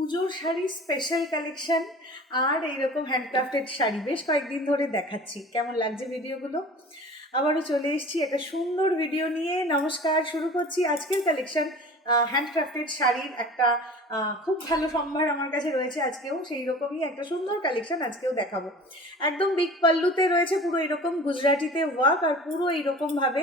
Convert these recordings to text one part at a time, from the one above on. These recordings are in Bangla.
পুজোর শাড়ি স্পেশাল কালেকশন আর এইরকম হ্যান্ডক্রাফটেড শাড়ি বেশ কয়েকদিন ধরে দেখাচ্ছি। কেমন লাগছে ভিডিওগুলো? আবারও চলে এসেছি একটা সুন্দর ভিডিও নিয়ে। নমস্কার, শুরু করছি আজকের কালেকশন। হ্যান্ডক্রাফটেড শাড়ির একটা খুব ভালো সম্ভার আমার কাছে রয়েছে আজকেও, সেই রকমই একটা সুন্দর কালেকশন আজকেও দেখাবো। একদম বিগ পাল্লুতে রয়েছে পুরো এরকম গুজরাটিতে ওয়ার্ক, আর পুরো এইরকমভাবে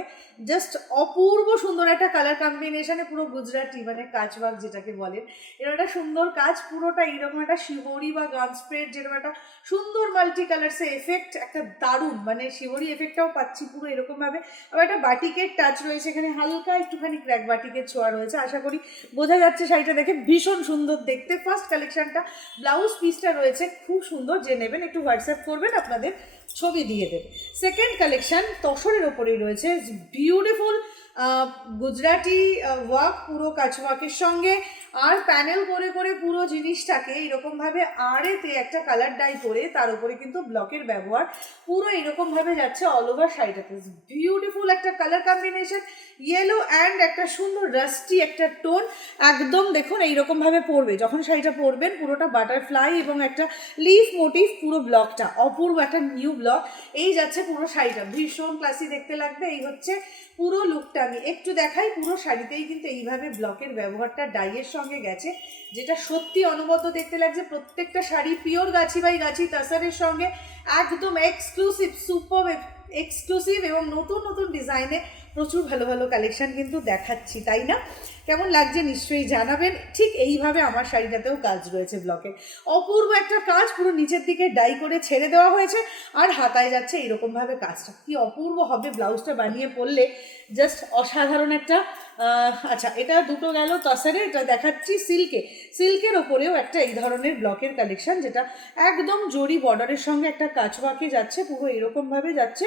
জাস্ট অপূর্ব সুন্দর একটা কালার কম্বিনেশনে পুরো গুজরাটি মানে কাজ ওয়ার্ক যেটাকে বলেন, এরকম একটা সুন্দর কাজ। পুরোটা এইরকম একটা শিবরি বা গান স্প্রেড যেরকম একটা সুন্দর মাল্টি কালারসে এফেক্ট, একটা দারুণ মানে শিবরি এফেক্টটাও পাচ্ছি পুরো এরকমভাবে। আবার একটা বাটিকের টাচ রয়েছে এখানে, হালকা একটুখানি ক্র্যাক বাটিকের ছোঁয়া রয়েছে। আশা করি বোঝা যাচ্ছে শাড়িটা দেখে ভীষণ সুন্দর দেখতে। ফার্স্ট কালেকশনটা, ব্লাউজ পিসটা রয়েছে খুব সুন্দর, যে নেবেন একটু হোয়াটসঅ্যাপ করবেন, আপনাদের ছবি দিয়ে দেবে। সেকেন্ড কালেকশন তসরের ওপরেই রয়েছে, বিউটিফুল গুজরাটি ওয়ার্ক, পুরো কাচওয়ার্কের সঙ্গে, আর প্যানেল করে করে পুরো জিনিসটাকে এইরকমভাবে আড়েতে একটা কালার ডাই করে তার উপরে কিন্তু ব্লকের ব্যবহার, পুরো এইরকমভাবে যাচ্ছে অল ওভার শাড়িটাতে। বিউটিফুল একটা কালার কম্বিনেশন, ইয়েলো অ্যান্ড একটা সুন্দর রাস্টি একটা টোন। একদম দেখুন এইরকমভাবে পরবে, যখন শাড়িটা পরবেন পুরোটা বাটারফ্লাই এবং একটা লিফ মোটিভ, পুরো ব্লকটা অপূর্ব একটা নিউ ব্লক। এই যাচ্ছে পুরো শাড়িটা, ভীষণ ক্লাসি দেখতে লাগবে। এই হচ্ছে পুরো লুকটা। আমি একটু দেখাই, পুরো শাড়িতেই কিন্তু এইভাবে ব্লকের ব্যবহারটা ডাইয়ের সঙ্গে গেছে, যেটা সত্যি অনবদ্য দেখতে লাগছে। প্রত্যেকটা শাড়ি পিওর গাছি বাই গাছি তাসারের সঙ্গে, একদম এক্সক্লুসিভ, সুপার এক্সক্লুসিভ এবং নতুন নতুন ডিজাইনে প্রচুর ভালো ভালো কালেকশন কিন্তু দেখাচ্ছি, তাই না? কেমন লাগছে নিশ্চয়ই জানাবেন। ঠিক এইভাবে আমার শাড়িটাতেও কাজ রয়েছে ব্লকের, অপূর্ব একটা কাজ, পুরো নিচের দিকে ডাই করে ছেড়ে দেওয়া হয়েছে, আর হাতায় যাচ্ছে এইরকমভাবে কাজটা। কি অপূর্ব হবে ব্লাউজটা বানিয়ে পরলে, জাস্ট অসাধারণ একটা। আচ্ছা, এটা দুটো গেল তসারে, এটা দেখাচ্ছি সিল্কে। সিল্কের ওপরেও একটা এই ধরনের ব্লকের কালেকশন, যেটা একদম জরি বর্ডারের সঙ্গে একটা কাচওয়ার্কে যাচ্ছে, পুরো এরকমভাবে যাচ্ছে।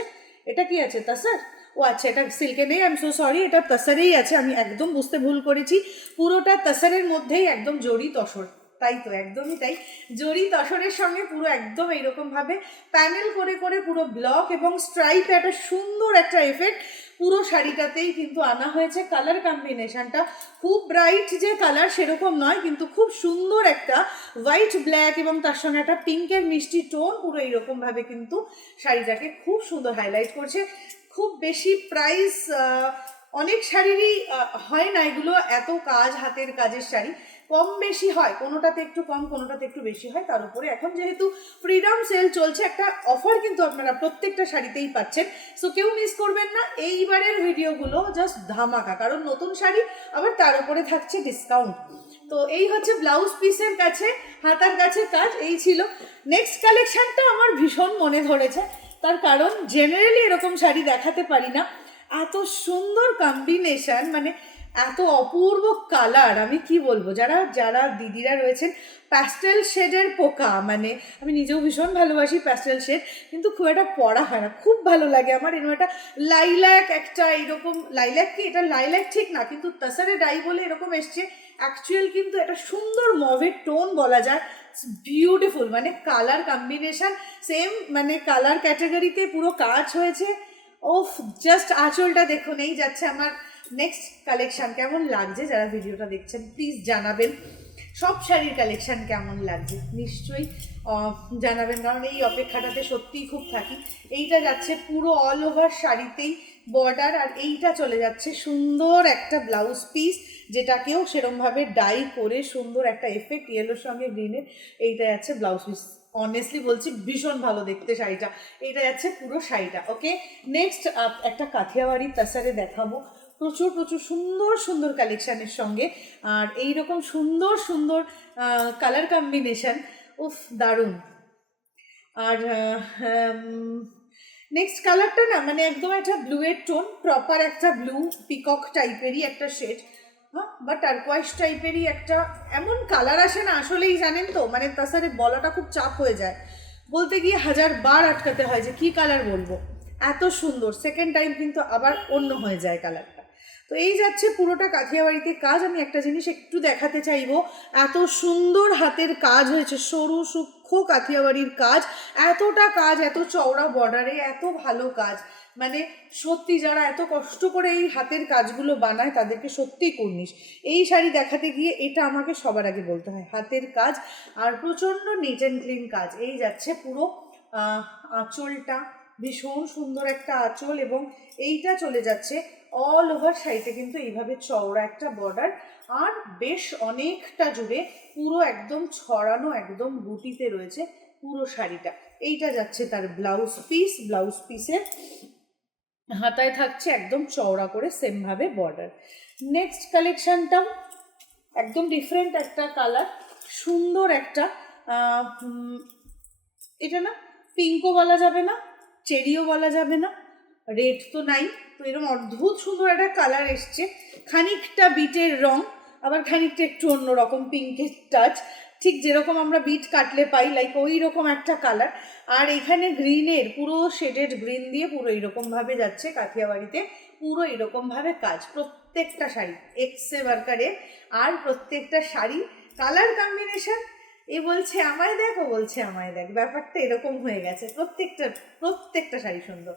এটা কি আছে, তসার? ও আচ্ছা, এটা সিল্কে নেই, আই এম সো সরি, এটা তসারেই আছে, আমি একদম বুঝতে ভুল করেছি। পুরোটা তসারের মধ্যেই একদম জরি তসর, তাই তো, একদমই তাই। জরি তসরের সঙ্গে পুরো একদম এইরকমভাবে প্যানেল করে করে পুরো ব্লক এবং স্ট্রাইপ, একটা সুন্দর একটা এফেক্ট পুরো শাড়িটাতেই কিন্তু আনা হয়েছে। কালার কম্বিনেশনটা খুব ব্রাইট যে কালার সেরকম নয়, কিন্তু খুব সুন্দর একটা হোয়াইট ব্ল্যাক এবং তার সঙ্গে একটা পিঙ্কের মিষ্টি টোন, পুরো এইরকমভাবে কিন্তু শাড়িটাকে খুব সুন্দর হাইলাইট করছে। খুব বেশি প্রাইস অনেক শাড়িরই হয় না এগুলো, এত কাজ, হাতের কাজের শাড়ি কম বেশি হয়, কোনোটাতে একটু কম কোনোটাতে একটু বেশি হয়। তার উপরে এখন যেহেতু ফ্রিডম সেল চলছে, একটা অফার কিন্তু আপনারা প্রত্যেকটা শাড়িতেই পাচ্ছেন। সো কেউ মিস করবেন না, এইবারের ভিডিওগুলো জাস্ট ধামাকা, কারণ নতুন শাড়ি, আবার তার উপরে থাকছে ডিসকাউন্ট। তো এই হচ্ছে ব্লাউজ পিসের কাছে, হাতার কাছে কাজ এই ছিল। নেক্সট কালেকশনটা আমার ভীষণ মনে ধরেছে, তার কারণ জেনারেলি এরকম শাড়ি দেখাতে পারি না। এত সুন্দর কম্বিনেশন, মানে এত অপূর্ব কালার, আমি কি বলবো। যারা যারা দিদিরা রয়েছেন প্যাস্টেল শেডের পোকা, মানে আমি নিজেও ভীষণ ভালোবাসি প্যাস্টেল শেড, কিন্তু খুব একটা পরা হয় না, খুব ভালো লাগে আমার। এরকম একটা লাইল্যাক, একটা এরকম লাইল্যাক, কি এটা লাইল্যাক ঠিক না, কিন্তু তাসারে ডাই বলে এরকম এসছে, অ্যাকচুয়াল কিন্তু একটা সুন্দর মভের টোন বলা যায়। বিউটিফুল, মানে কালার কম্বিনেশন সেম, মানে কালার ক্যাটাগরিতে পুরো কাজ হয়েছে। ওফ, জাস্ট আঁচলটা দেখুন। এই যাচ্ছে আমার নেক্সট কালেকশন। কেমন লাগছে যারা ভিডিওটা দেখছেন প্লিজ জানাবেন, সব শাড়ির কালেকশন কেমন লাগছে নিশ্চয়ই জানাবেন, কারণ এই অপেক্ষাটাতে সত্যিই খুব থাকি। এইটা যাচ্ছে পুরো অল ওভার শাড়িতেই বর্ডার, আর এইটা চলে যাচ্ছে সুন্দর একটা ব্লাউজ পিস, যেটাকেও সেরমভাবে ডাই করে সুন্দর একটা এফেক্ট ইয়েলোর সঙ্গে গ্রিনের, এইটা যাচ্ছে ব্লাউজ পিস। অনেস্টলি বলছি ভীষণ ভালো দেখতে শাড়িটা। এইটা যাচ্ছে পুরো শাড়িটা। ওকে, নেক্সট একটা কাথিয়াওয়াড়ির তাসারে দেখাবো, প্রচুর প্রচুর সুন্দর সুন্দর কালেকশানের সঙ্গে, আর এইরকম সুন্দর সুন্দর কালার কম্বিনেশন, উফ দারুণ। আর নেক্সট কালারটা না, মানে একদম একটা ব্লুয়ের টোন, প্রপার একটা ব্লু পিকক টাইপেরই একটা শেড, হ্যাঁ, বা টার্কোয়াইজ টাইপেরই একটা এমন কালার আসে না আসলেই, জানেন তো, মানে তাছাড়া বলাটা খুব চাপ হয়ে যায়, বলতে গিয়ে 1000 বার আটকাতে হয় যে কী কালার বলবো। এত সুন্দর, সেকেন্ড টাইম কিন্তু আবার অন্য হয়ে যায় কালারটা। তো এই যাচ্ছে পুরোটা কাঁথিয়াবাড়িতে কাজ। আমি একটা জিনিস একটু দেখাতে চাইবো, এত সুন্দর হাতের কাজ হয়েছে, সরু সূক্ষ্ম কাঁথিয়াবাড়ির কাজ, এতটা কাজ, এত চওড়া বর্ডারে, এত ভালো কাজ, মানে সত্যি যারা এত কষ্ট করে এই হাতের কাজগুলো বানায় তাদেরকে সত্যিই কুর্নিশ। এই শাড়ি দেখাতে গিয়ে এটা আমাকে সবার আগে বলতে হয়, হাতের কাজ আর প্রচণ্ড নিট অ্যান্ড ক্লিন কাজ। এই যাচ্ছে পুরো আঁচলটা, ভীষণ সুন্দর একটা আঁচল, এবং এইটা চলে যাচ্ছে অল ওভার শাড়িতে কিন্তু এইভাবে চওড়া একটা বর্ডার, আর বেশ অনেকটা জুড়ে পুরো একদম ছড়ানো, একদম বুটিতে রয়েছে পুরো শাড়িটা। এইটা যাচ্ছে তার ব্লাউজ পিস, ব্লাউজ পিসের হাতায় থাকছে একদম চওড়া করে সেমভাবে বর্ডার। নেক্সট কালেকশনটাও একদম ডিফারেন্ট একটা কালার, সুন্দর একটা এটা না পিঙ্কও বলা যাবে না, চেরিও বলা যাবে না, রেড তো নাই, তো এরকম অদ্ভুত সুন্দর একটা কালার এসছে, খানিকটা বিটের রং, আবার খানিকটা একটু অন্যরকম পিঙ্কের টাচ, ঠিক যেরকম আমরা বিট কাটলে পাই লাইক ওই রকম একটা কালার। আর এখানে গ্রিনের পুরো শেডেড গ্রিন দিয়ে পুরো এইরকমভাবে যাচ্ছে কাঠিয়াবাড়িতে, পুরো এরকমভাবে কাজ, প্রত্যেকটা শাড়ি এক্সে ওয়ার্কারে, আর প্রত্যেকটা শাড়ি কালার কম্বিনেশন, এ বলছে আমায় দেখ, ও বলছে আমায় দেখ, ব্যাপারটা এরকম হয়ে গেছে, প্রত্যেকটা শাড়ি সুন্দর।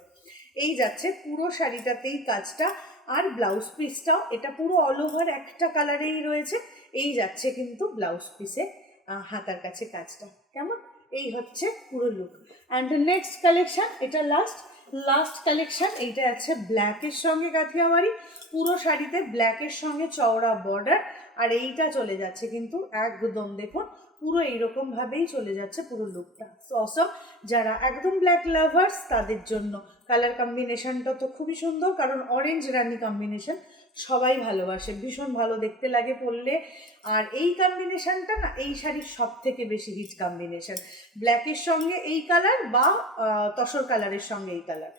এই যাচ্ছে পুরো শাড়িটাতেই কাজটা, আর ব্লাউজ পিসটাও এটা পুরো অল ওভার একটা কালারেই রয়েছে। এই যাচ্ছে কিন্তু ব্লাউজ পিসে হাতার কাছে কাজটা, কেমন? এই হচ্ছে পুরো লুক। অ্যান্ড নেক্সট কালেকশন, এটা লাস্ট কালেকশন, এইটা আছে ব্ল্যাকের সঙ্গে কাঠিয়াবাড়ি, পুরো শাড়িতে ব্ল্যাকের সঙ্গে চওড়া বর্ডার, আর এইটা চলে যাচ্ছে কিন্তু একদম দেখুন পুরো এইরকমভাবেই চলে যাচ্ছে পুরো লুকটা। অসম, যারা একদম ব্ল্যাক লাভার্স তাদের জন্য কালার কম্বিনেশনটা তো খুবই সুন্দর, কারণ অরেঞ্জ রানি কম্বিনেশন সবাই ভালোবাসে, ভীষণ ভালো দেখতে লাগে পরলে। আর এই কম্বিনেশনটা না এই শাড়ির সব থেকে বেশি হিট কম্বিনেশন, ব্ল্যাকের সঙ্গে এই কালার বা তসর কালারের সঙ্গে এই কালার,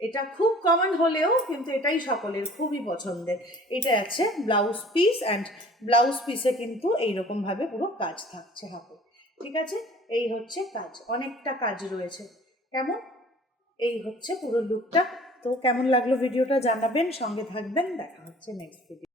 এটা খুব কমন হলেও কিন্তু এটাই সকলের খুবই পছন্দের। এটা আছে ব্লাউজ পিস, অ্যান্ড ব্লাউজ পিসে কিন্তু এইরকমভাবে পুরো কাজ থাকছে হাতে, ঠিক আছে? এই হচ্ছে কাজ, অনেকটা কাজ রয়েছে, কেমন? এই হচ্ছে পুরো লুকটা। তো কেমন লাগলো ভিডিওটা জানাবেন, সঙ্গে থাকবেন, দেখা হচ্ছে নেক্সট ভিডিও।